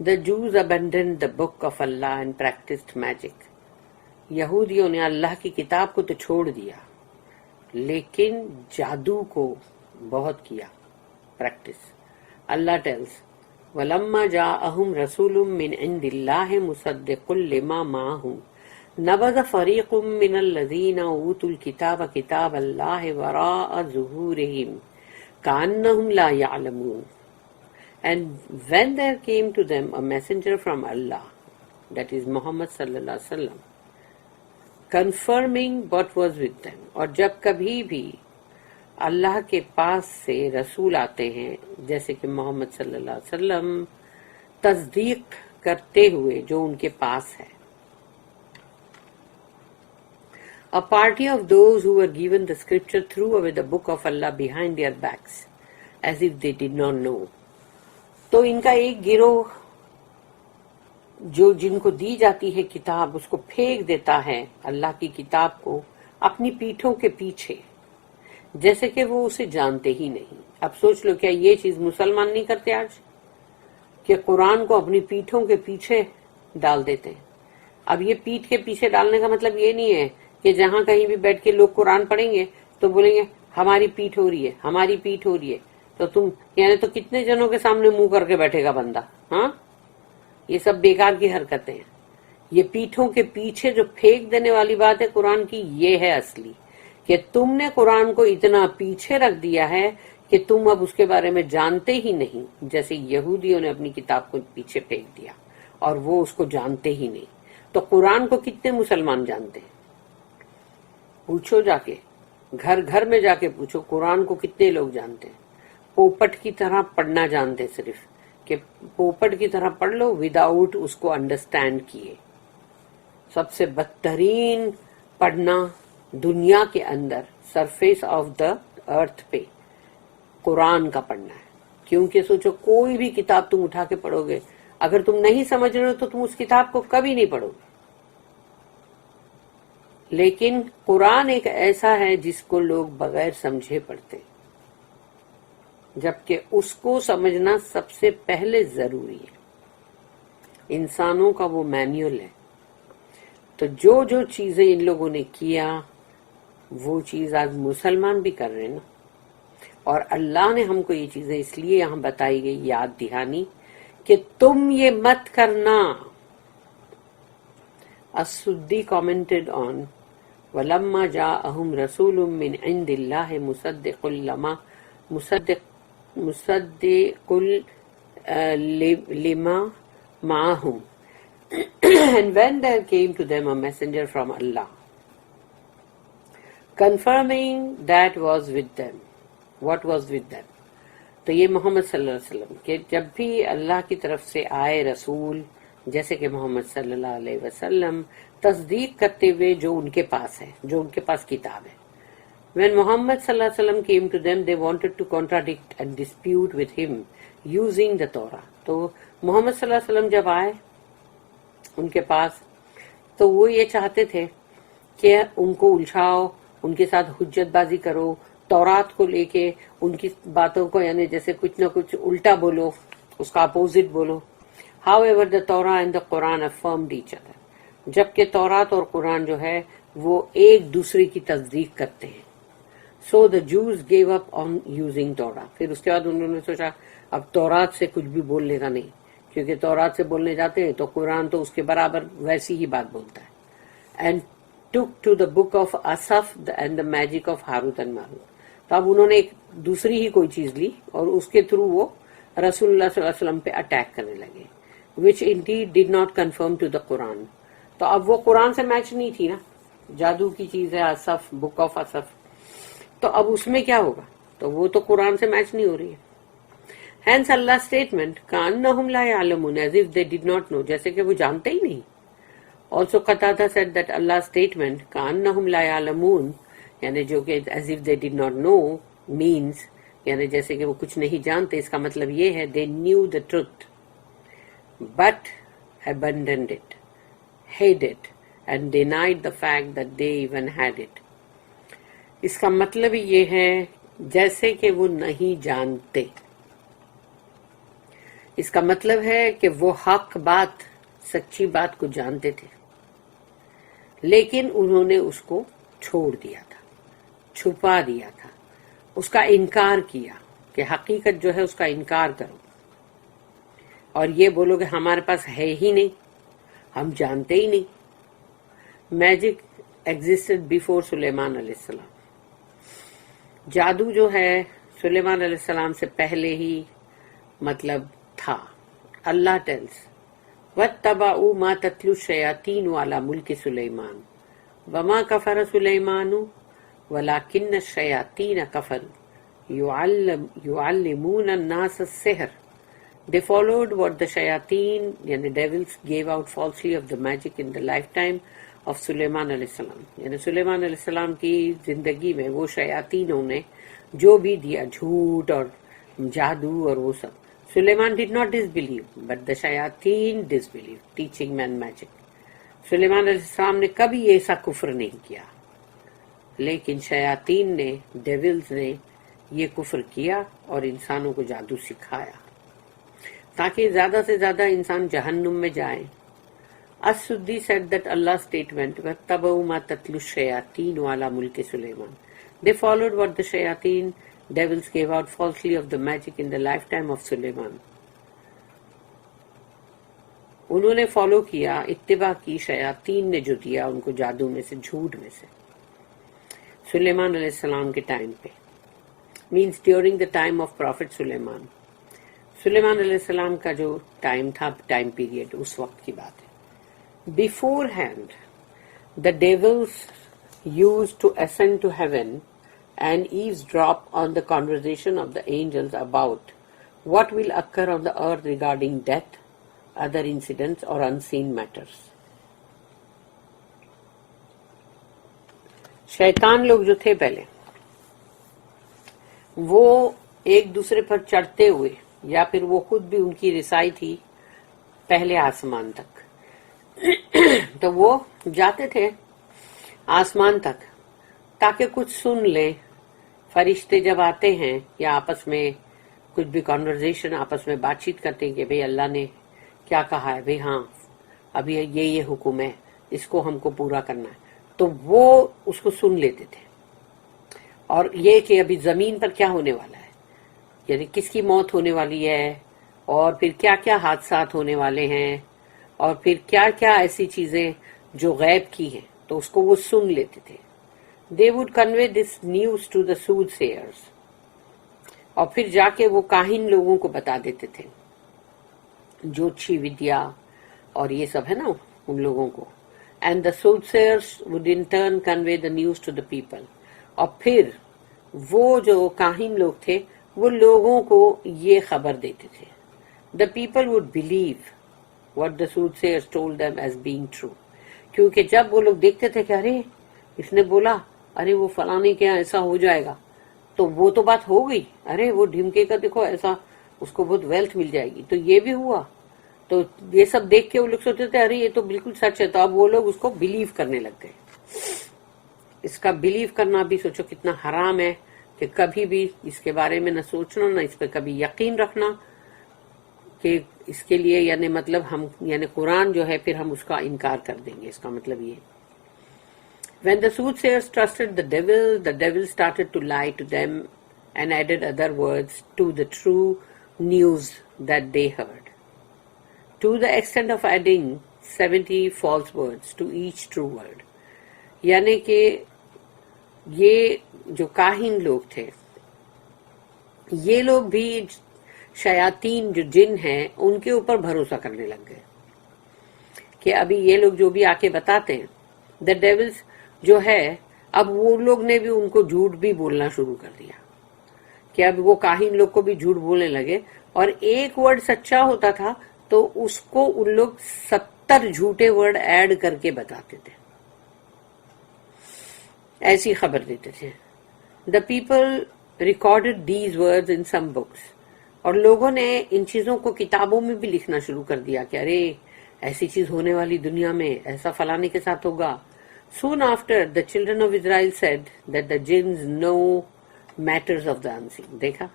The Jews abandoned the book of Allah and practiced magic. یہودیوں نے اللہ کی کتاب کو تو چھوڑ دیا لیکن جادو کو بہت کیا پریکٹس. اللہ ٹیلز وَلَمَّا جَاءَهُمْ رَسُولٌ مِّنْ عِندِ اللَّهِ مُصَدِّقٌ لِّمَا مَعَهُمْ نَبَذَ فَرِيقٌ مِّنَ الَّذِينَ أُوتُوا الْكِتَابَ كِتَابَ اللَّهِ وَرَاءَ ظُهُورِهِمْ كَأَنَّهُمْ لَا يَعْلَمُونَ. And when there came to them a messenger from Allah, that is Muhammad sallallahu alaihi wasallam, confirming what was with them. اور جب کبھی بھی اللہ کے پاس سے رسول آتے ہیں جیسے کہ محمد صلی اللہ علیہ وسلم تصدیق کرتے ہوئے جو ان کے پاس ہے. A party of those who were given the scripture threw away the book of Allah behind their backs as if they did not know. تو ان کا ایک گروہ جو جن کو دی جاتی ہے کتاب اس کو پھینک دیتا ہے اللہ کی کتاب کو اپنی پیٹھوں کے پیچھے جیسے کہ وہ اسے جانتے ہی نہیں. اب سوچ لو کیا یہ چیز مسلمان نہیں کرتے آج کہ قرآن کو اپنی پیٹھوں کے پیچھے ڈال دیتے ہیں. اب یہ پیٹھ کے پیچھے ڈالنے کا مطلب یہ نہیں ہے کہ جہاں کہیں بھی بیٹھ کے لوگ قرآن پڑھیں گے تو بولیں گے ہماری پیٹھ ہو رہی ہے ہماری پیٹھ ہو رہی ہے. تو تم یعنی تو کتنے جنوں کے سامنے منہ کر کے بیٹھے گا بندہ. ہاں یہ سب بیکار کی حرکتیں ہیں. یہ پیٹھوں کے پیچھے جو پھینک دینے والی بات ہے قرآن کی یہ ہے اصلی کہ تم نے قرآن کو اتنا پیچھے رکھ دیا ہے کہ تم اب اس کے بارے میں جانتے ہی نہیں. جیسے یہودیوں نے اپنی کتاب کو پیچھے پھینک دیا اور وہ اس کو جانتے ہی نہیں. تو قرآن کو کتنے مسلمان جانتے ہیں؟ پوچھو جا کے گھر گھر میں جا کے پوچھو قرآن کو کتنے لوگ جانتے ہیں. پوپٹ کی طرح پڑھنا جانتے صرف کہ پوپٹ کی طرح پڑھ لو وداؤٹ اس کو انڈرسٹینڈ کیے. سب سے بدترین پڑھنا دنیا کے اندر سرفیس آف دا ارتھ پہ قرآن کا پڑھنا ہے. کیونکہ سوچو کوئی بھی کتاب تم اٹھا کے پڑھو گے اگر تم نہیں سمجھ رہے ہو تو تم اس کتاب کو کبھی نہیں پڑھو گے. لیکن قرآن ایک ایسا ہے جس کو لوگ بغیر سمجھے پڑھتے جبکہ اس کو سمجھنا سب سے پہلے ضروری ہے. انسانوں کا وہ مینیول ہے. تو جو جو چیزیں ان لوگوں نے کیا وہ چیز آج مسلمان بھی کر رہے ہیں نا. اور اللہ نے ہم کو یہ چیزیں اس لیے یہاں بتائی گئی یاد دہانی کہ تم یہ مت کرنا. السدی commented on وَلَمَّا جَاءَهُمْ رَسُولٌ مِّنْ عِنْدِ اللَّهِ مُصَدِّقٌ لِمَا مَعَهُمْ and when there came to them a messenger from Allah confirming that was with them what was with them. تو یہ محمد صلی اللہ علیہ وسلم کہ جب بھی اللہ کی طرف سے آئے رسول جیسے کہ محمد صلی اللہ علیہ وسلم تصدیق کرتے ہوئے جو ان کے پاس ہے جو ان کے پاس کتاب ہے. When Muhammad صلی اللہ علیہ وسلم came to them they wanted to contradict and dispute with him using the Torah. تو محمد صلی اللہ علیہ وسلم جب آئے ان کے پاس تو وہ یہ چاہتے تھے کہ ان کو الجھاؤ ان کے ساتھ حجت بازی کرو تورات کو لے کے ان کی باتوں کو یعنی جیسے کچھ نہ کچھ الٹا بولو اس کا اپوزٹ بولو. However, the Torah and the Quran affirmed each other. جبکہ تورات اور قرآن جو ہے وہ ایک دوسرے کی تصدیق کرتے ہیں. So the Jews gave up on using Torah. پھر اس کے بعد انہوں نے سوچا اب تورات سے کچھ بھی بولنے کا نہیں کیونکہ تورات سے بولنے جاتے ہیں تو قرآن تو اس کے برابر ویسی ہی بات بولتا ہے. And took to the book of Asaf and the magic of Harut and Marut. تو اب انہوں نے ایک دوسری ہی کوئی چیز لی اور اس کے تھرو وہ رسول اللہ صلی اللہ علیہ وسلم پہ اٹیک کرنے لگے which indeed did not conform to the Quran. تو اب وہ قرآن سے میچ نہیں تھی نا. جادو کی چیز ہے اصف بک آف اصف تو اب اس میں کیا ہوگا تو وہ تو قرآن سے میچ نہیں ہو رہی ہے. Hence Allah's statement كأنهم لا يعلمون as if they did not know جیسے کہ وہ جانتے ہی نہیں. Also Qatada said that Allah's statement كأنهم لا يعلمون یعنی جو کہ as if they did not know means یعنی جیسے کہ وہ کچھ نہیں جانتے اس کا مطلب یہ ہے they knew the truth but abandoned it, hid it and denied the fact that they even had it. اس کا مطلب یہ ہے جیسے کہ وہ نہیں جانتے. اس کا مطلب ہے کہ وہ حق بات، سچی بات کو جانتے تھے، لیکن انہوں نے اس کو چھوڑ دیا تھا، چھپا دیا تھا، اس کا انکار کیا کہ حقیقت جو ہے اس کا انکار کرو، اور یہ بولو کہ ہمارے پاس ہے ہی نہیں، ہم جانتے ہی نہیں۔ میجک ایگزسٹڈ بیفور سلیمان علیہ السلام، جادو جو ہے سلیمان علیہ السلام سے پہلے ہی مطلب تھا۔ اللہ ٹیلس وَاتَّبَعُوا مَا تَتْلُو الشَّيَاطِينُ عَلَى مُلْكِ سُلَيْمَانَ وَمَا كَفَرَ سُلَيْمَانُ وَلَكِنَّ الشَّيَاطِينَ كَفَرُوا يُعَلِّمُونَ النَّاسَ السِّحْرَ۔ They followed what the shayateen, yani devils, gave out falsely of the magic in the lifetime of Sulaiman علیہ السلام، یعنی سلیمان علیہ السلام کی زندگی میں وہ شیاطینوں نے جو بھی دیا، جھوٹ اور جادو اور وہ سب، سلیمان did not disbelieve but the shayateen disbelieved teaching man magic۔ سلیمان علیہ السلام نے کبھی ایسا کفر نہیں کیا، لیکن شیاطین نے، ڈیولز نے یہ کفر کیا اور انسانوں کو جادو سکھایا تاکہ زیادہ سے زیادہ انسان جہنم میں جائیں۔ السدی said that Allah's statement وَاتَّبَعُوا مَا تَتْلُو الشَّيَاطِينُ عَلَى مُلْكِ سُلَيْمَانَ، they followed what the shayateen, devils, gave out falsely of the magic in the lifetime of Sulaiman۔ انہوں نے فالو کیا، اتباع کی شیاطین نے جو دیا ان کو جادو میں سے، جھوٹ میں سے، سلیمان علیہ السلام کے ٹائم پہ، means during the time of Prophet سلیمان۔ سلیمان علیہ السلام کا جو ٹائم تھا، ٹائم پیریڈ، اس وقت کی بات ہے۔ Before hand the devils used to ascend to heaven and eavesdrop on the conversation of the angels about what will occur on the earth regarding death, other incidents or unseen matters۔ شیطان لوگ جو تھے پہلے، وہ ایک دوسرے پر چڑھتے ہوئے، یا پھر وہ خود بھی، ان کی رسائی تھی پہلے آسمان تک، تو وہ جاتے تھے آسمان تک تاکہ کچھ سن لیں۔ فرشتے جب آتے ہیں یا آپس میں کچھ بھی کنورزیشن، آپس میں بات چیت کرتے ہیں کہ بھئی اللہ نے کیا کہا ہے، بھئی ہاں ابھی یہ حکم ہے، اس کو ہم کو پورا کرنا ہے، تو وہ اس کو سن لیتے تھے۔ اور یہ کہ ابھی زمین پر کیا ہونے والا ہے، یعنی کس کی موت ہونے والی ہے، اور پھر کیا کیا حادثات ہونے والے ہیں، اور پھر کیا کیا ایسی چیزیں جو غیب کی ہیں، تو اس کو وہ سن لیتے تھے۔ They would convey this news to the soothsayers، اور پھر جا کے وہ کاہن لوگوں کو بتا دیتے تھے، جوتشی ودیا اور یہ سب ہے نا ان لوگوں کو۔ And the soothsayers would in turn convey the news to the people، اور پھر وہ جو کاہن لوگ تھے وہ لوگوں کو یہ خبر دیتے تھے۔ The people would believe what the soothsayers told them as being true، کیونکہ جب وہ لوگ دیکھتے تھے کہ ارے اس نے بولا، ارے وہ فلانے کے یہاں ایسا ہو جائے گا، تو وہ تو بات ہو گئی، ارے وہ ڈھمکے کا دیکھو ایسا، اس کو بہت ویلتھ مل جائے گی، تو یہ بھی ہوا، تو یہ سب دیکھ کے وہ لوگ سوچتے تھے ارے یہ تو بالکل سچ ہے، تو اب وہ لوگ اس کو بلیو کرنے لگ گئے۔ اس کا بلیو کرنا بھی سوچو کتنا حرام ہے، کہ کبھی بھی اس کے بارے میں نہ سوچنا، نہ اس پہ کبھی یقین رکھنا کہ اس کے لیے، یعنی مطلب ہم، یعنی قرآن جو ہے پھر ہم اس کا انکار کر دیں گے، اس کا مطلب یہ۔ When the soothsayers trusted the devil started to lie to them and added other words to the true news that they heard, to the extent of adding 70 false words to each true word۔ یعنی کہ یہ جو کاہن لوگ تھے، یہ لوگ بھی شیاطین جو جن ہیں ان کے اوپر بھروسہ کرنے لگ گئے کہ ابھی یہ لوگ جو بھی آ کے بتاتے ہیں، the devils جو ہے، اب وہ لوگ نے بھی ان کو جھوٹ بھی بولنا شروع کر دیا، کہ اب وہ کاہن لوگ کو بھی جھوٹ بولنے لگے، اور ایک ورڈ سچا ہوتا تھا تو اس کو ان لوگ 70 جھوٹے ورڈ ایڈ کر کے بتاتے تھے، ایسی خبر دیتے تھے۔ The people recorded these words in some books، اور لوگوں نے ان چیزوں کو کتابوں میں بھی لکھنا شروع کر دیا کہ ارے ایسی چیز ہونے والی دنیا میں، ایسا فلانے کے ساتھ ہوگا۔ Soon after, the children of Israel said that the jinns know matters of the unseen۔ دیکھا،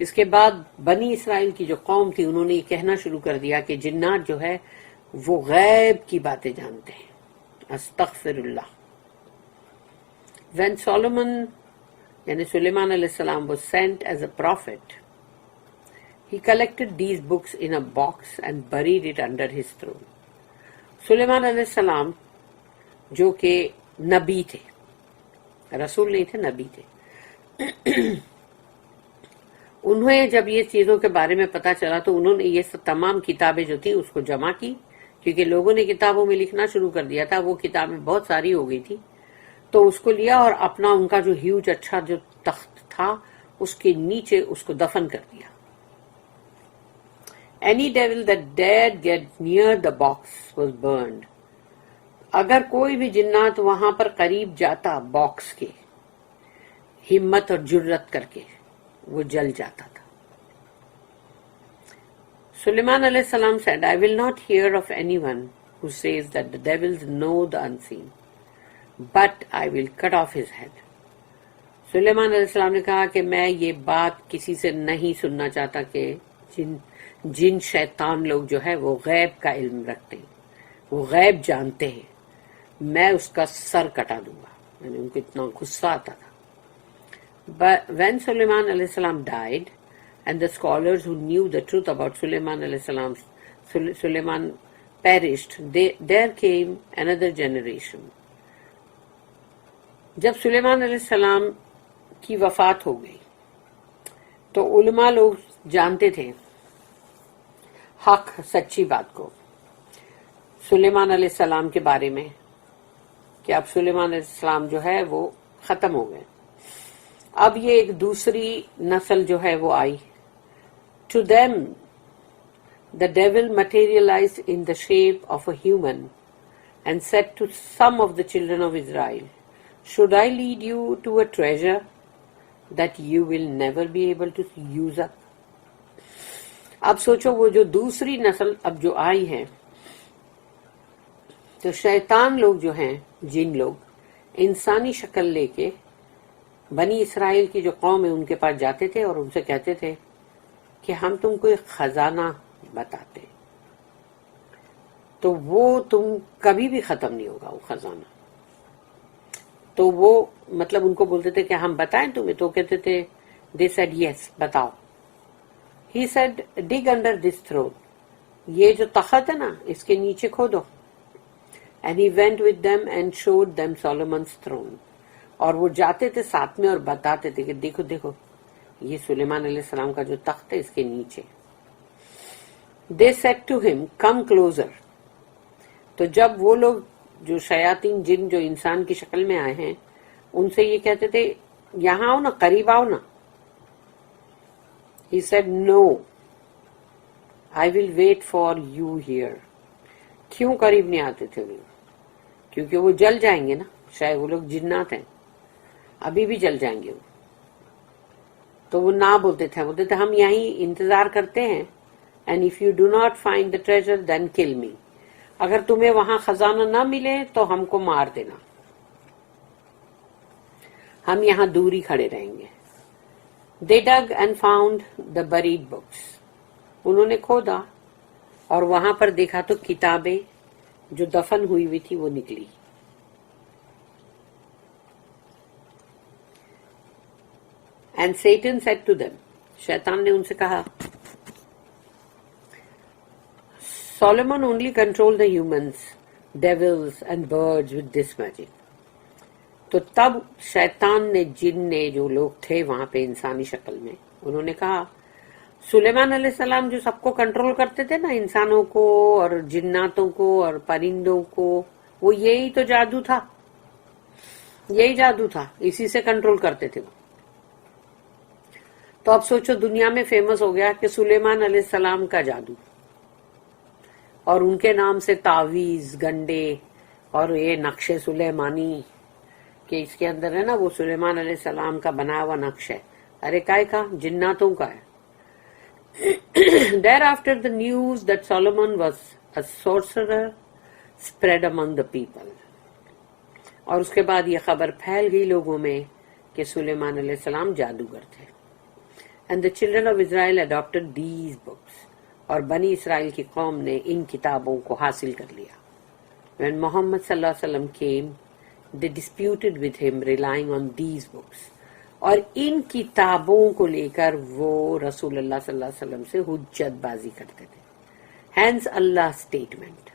اس کے بعد بنی اسرائیل کی جو قوم تھی انہوں نے یہ کہنا شروع کر دیا کہ جنات جو ہے وہ غیب کی باتیں جانتے ہیں. استغفر اللہ. When Solomon یعنی سلیمان علیہ السلام was sent as a prophet, he collected these books in a box and buried it under his throne. سلیمان علیہ السلام جو کہ نبی تھے، رسول نہیں تھے، نبی تھے، انہیں جب یہ چیزوں کے بارے میں پتا چلا تو انہوں نے یہ تمام کتابیں جو تھی اس کو جمع کی، کیونکہ لوگوں نے کتابوں میں لکھنا شروع کر دیا تھا، وہ کتابیں بہت ساری ہو گئی تھی، تو اس کو لیا اور اپنا ان کا جو ہیوج اچھا جو تخت تھا اس کے نیچے اس کو دفن کر دیا. Any devil that dared get near the box was burned. اگر کوئی بھی جنات وہاں پر قریب جاتا باکس کے، ہمت اور جرت کر کے، وہ جل جاتا تھا. سلیمان علیہ السلام said, I will not hear of anyone who says that the devils know the unseen, but I will cut off his head. سلیمان علیہ السلام نے کہا کہ میں یہ بات کسی سے نہیں سننا چاہتا کہ جن شیطان لوگ جو ہے وہ غیب کا علم رکھتے ہیں، وہ غیب جانتے ہیں، میں اس کا سر کٹا دوں گا. یعنی ان کو اتنا غصہ آتا تھا. But when Sulaiman alayhi salam died, and the scholars who knew the truth about Sulaiman alayhi salam, Sulaiman perished, there came another generation. جب سلیمان علیہ السلام کی وفات ہو گئی تو علماء لوگ جانتے تھے حق سچی بات کو سلیمان علیہ السلام کے بارے میں کہ اب سلیمان علیہ السلام جو ہے وہ ختم ہو گئے. اب یہ ایک دوسری نسل جو ہے وہ آئی. To them the devil materialized in the shape of a human and said to some of the children of Israel, should I lead you to a treasure that you will never be able to use up? اب سوچو وہ جو دوسری نسل اب جو آئی ہے تو شیطان لوگ جو ہیں، جن لوگ انسانی شکل لے کے بنی اسرائیل کی جو قوم ہے ان کے پاس جاتے تھے اور ان سے کہتے تھے کہ ہم تم کو ایک خزانہ بتاتے تو وہ تم کبھی بھی ختم نہیں ہوگا وہ خزانہ. تو وہ مطلب ان کو بولتے تھے کہ ہم بتائیں تمہیں، تو کہتے تھے they said yes بتاؤ. He said dig under this throne, یہ جو تخت ہے نا اس کے نیچے کھودو. And he went with them and showed them Solomon's throne. اور وہ جاتے تھے ساتھ میں اور بتاتے تھے کہ دیکھو دیکھو یہ سلیمان علیہ السلام کا جو تخت ہے اس کے نیچے. They said to him, come closer. تو جب وہ لوگ جو شیاطین جن جو انسان کی شکل میں آئے ہیں ان سے یہ کہتے تھے یہاں آؤ نا، قریب آؤ نا. He said no, I will wait for you here. کیوں قریب نہیں آتے تھے وہ؟ کیونکہ وہ جل جائیں گے نا، شاید وہ لوگ جنات ہیں، ابھی بھی جل جائیں گے وہ. تو وہ نہ بولتے تھے، بولتے تھے ہم یہیں انتظار کرتے ہیں. And if you do not find the treasure, then kill me. اگر تمہیں وہاں خزانہ نہ ملے تو ہم کو مار دینا، ہم یہاں دور ہی کھڑے رہیں گے. They dug and found the buried books. انہوں نے کھودا اور وہاں پر دیکھا تو کتابیں جو دفن ہوئی ہوئی تھی وہ نکلی. And Satan said to them, شیطان نے ان سے کہا Solomon only controlled the humans, devils and birds with this magic. تو تب شیطان نے جن نے جو لوگ تھے وہاں پہ انسانی شکل میں انہوں نے کہا سلیمان علیہ السلام جو سب کو کنٹرول کرتے تھے نا، انسانوں کو اور جناتوں کو اور پرندوں کو، وہ یہی تو جادو تھا، یہی جادو تھا، اسی سے کنٹرول کرتے تھے وہ. تو اب سوچو دنیا میں فیمس ہو گیا کہ سلیمان علیہ السلام کا جادو، اور ان کے نام سے تعویذ گنڈے اور یہ نقش سلیمانی کہ اس کے اندر ہے نا وہ سلیمان علیہ السلام کا بنا ہوا نقش ہے. ارے کائے کا؟ جناتوں کا ہے. Thereafter the news that Solomon was a sorcerer spread among the people. اور اس کے بعد یہ خبر پھیل گئی لوگوں میں کہ سلیمان علیہ السلام جادوگر تھے. and the children of Israel adopted these books. اور بنی اسرائیل کی قوم نے ان کتابوں کو حاصل کر لیا. When Muhammad sallallahu alaihi wasallam came, they disputed with him relying on these books. اور ان کتابوں کو لے کر وہ رسول اللہ صلی اللہ علیہ وسلم سے حجت بازی کرتے تھے. Hence Allah statement.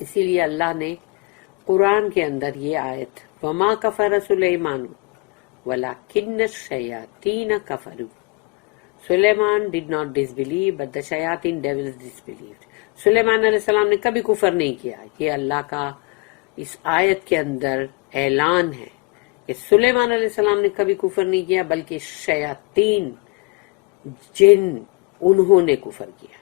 اسی لیے اللہ نے قرآن کے اندر یہ آیت وَمَا كَفَرَ سُلَيْمَانُ وَلَكِنَّ الشَّيَاطِينَ كَفَرُوا. سلیمان did not disbelieve but the shayateen devils disbelieved. سلیمان علیہ السلام نے کبھی کفر نہیں کیا. یہ اللہ کا اس آیت کے اندر اعلان ہے کہ سلیمان علیہ السلام نے کبھی کفر نہیں کیا بلکہ شیاطین جن انہوں نے کفر کیا.